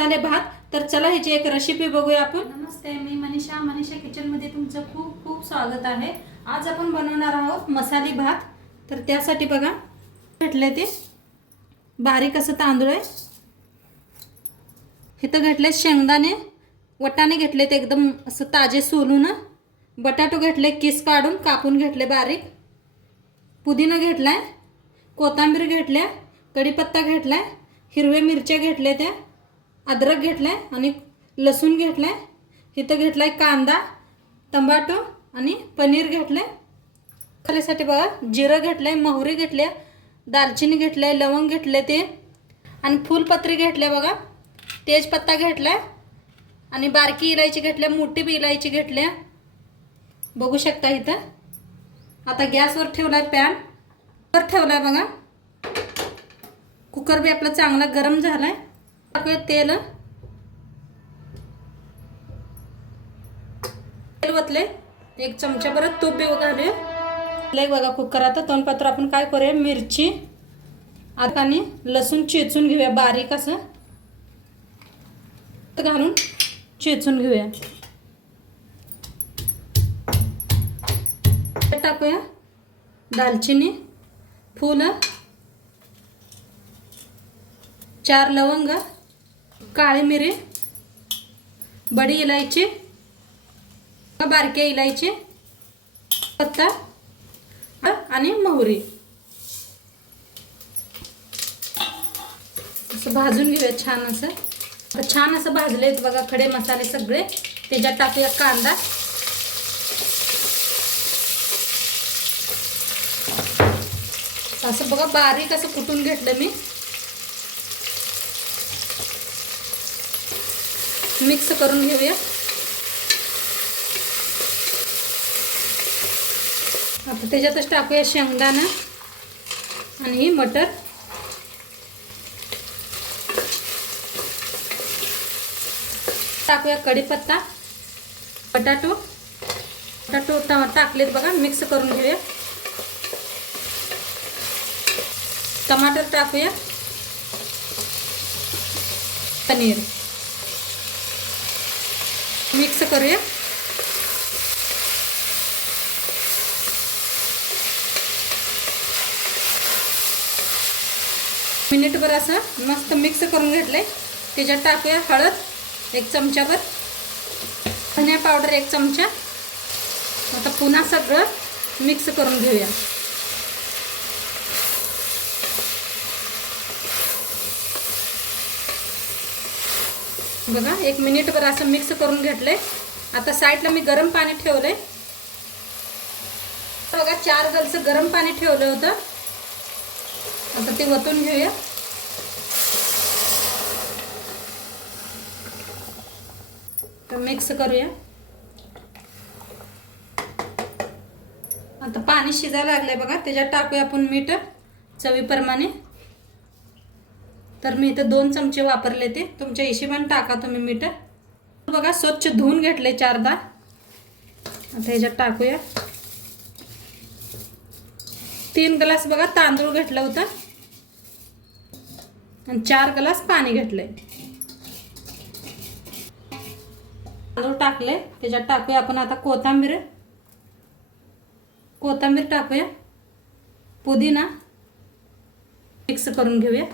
मसाले भात। तर चला ह्याची एक रेसिपी बघूया आपण। नमस्ते, मी मनीषा किचन मध्ये तुमचं खूप खूप स्वागत आहे। आज आपण बनवणार आहोत मसाले भात। तर त्यासाठी बघा घेतले ते बारीक असं तांदूळ आहे, इथं घेतले शेंगदाणे, वटाणे घेतले ते एकदम असं ताजे सोलून, बटाटो घेतले किस काढून कापून घेतले बारीक, पुदिना घेतलाय, कोथिंबीर घेतल्या, कढीपत्ता घेतलाय, हिरव्या मिरच्या घेतल्या, त्या अद्रक घेतलाय आणि लसूण घेतलाय, इथं घेतलाय कांदा, टमाटो आणि पनीर घेतले। मसाल्यासाठी बघा जिरं घेतलंय, मोहरी घेतल्या, दालचिनी घेतलंय, लवंग घेतले ते आणि फुलपत्री घेतले बघा, तेजपत्ता घेतलाय आणि बारकी इलायची घेतल्या, मोठी बी इलायची घेतल्या, बघू शकता इथं। आता गॅसवर ठेवलाय, पॅन वर ठेवलाय बघा, कुकर बी आपला चांगला गरम झालाय। टाकूया तेल, वतले एक चमचा भर तूप बी घालूया। बघा कुकर आता तोंडपात्र आपण काय करूया, मिरची आणि लसूण चेचून घेऊया बारीक असं घालून चेचून घेऊया। टाकूया दालचिनी, फूल, 4 लवंग, काळी मिरी, बडी इलायची, बारकी इलायची, पत्ता आणि मोहरी असं भाजून घेऊया छान असं। छान असं भाजलेत बघा खडे मसाले सगळे। त्याच्यात टाकूया कांदा, असं बघा बारीक असं कुटून घेतलं मी, मिक्स करून घेऊया। आता त्याच्यातच टाकूया शेंगदाणा आणि मटर, टाकूया कढीपत्ता, बटाटो टाकलेत बघा, मिक्स करून घेऊया। टमाटर टाकूया, पनीर मिक्स करूया। मिनिटभर असं मस्त मिक्स करून घेतलंय। त्याच्यात टाकूया हळद 1 चमचाभर, धनिया पावडर 1 चमचा। आता पुन्हा सगळं मिक्स करून घेऊया। बघा 1 मिनिटभर असं मिक्स करून घेतलंय। आता साईडला मी गरम पाणी ठेवलंय बघा, 4 गलस गरम पाणी ठेवलं होतं। आता ते वतून घेऊया। तर मिक्स करूया। आता पाणी शिजायला लागलंय बघा, त्याच्यात टाकूया आपण मीठ चवीप्रमाणे। तर मी इथं 2 चमचे वापरले, ते तुमच्या हिशोबाने टाका तुम्ही मीठ। बघा स्वच्छ धुवून घेतले 4दा। आता ह्याच्यात टाकूया 3 ग्लास बघा तांदूळ घेतलं होतं आणि 4 ग्लास पाणी घेतलंय। तांदूळ टाकले, त्याच्यात टाकूया आपण आता कोथिंबीर टाकूया, पुदिना मिक्स करून घेऊया।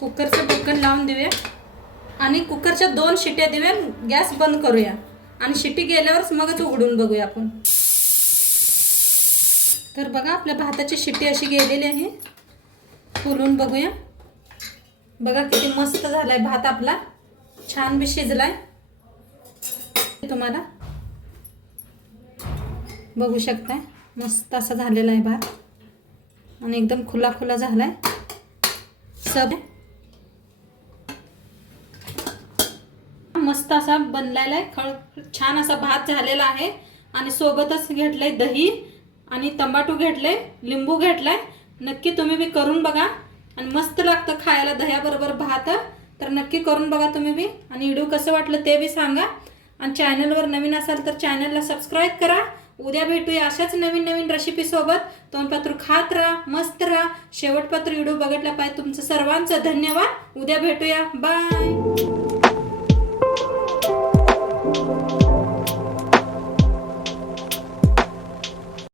कुकरचं ढक्कन लावून देऊया आणि कुकरच्या 2 शिट्या देऊया। गॅस बंद करूया आणि शिट्टी गेल्यावरच मगच उघडून बघूया आपण। तर बघा आपल्या भाताची शिट्टी अशी गेलेली आहे, खोलून बघूया। बघा किती मस्त झालाय भात आपला, छान बी शिजलाय, तुम्हाला बघू शकताय। मस्त असा झालेला आहे भात आणि एकदम खुला खुला झालाय सब, मस्त असा बनलेला आहे, छान असा भात झालेला आहे। आणि सोबतच घेतलंय दही आणि टमाटो घेतले, लिंबू घेतलाय। नक्की तुम्ही बी करून बघा आणि मस्त लागतं खायला दह्याबरोबर भात। तर नक्की करून बघा तुम्ही बी आणि व्हिडिओ कसं वाटलं ते बी सांगा। आणि चॅनलवर नवीन असाल तर चॅनलला सबस्क्राईब करा उद्या भेटूया अशाच नवीन नवीन रेसिपी सोबत. तोंडपात्र खात राहा, मस्त राहा. शेवटपात्र व्हिडिओ बघितला पाहिजे. तुमचं सर्वांचं धन्यवाद. उद्या भेटूया. बाय.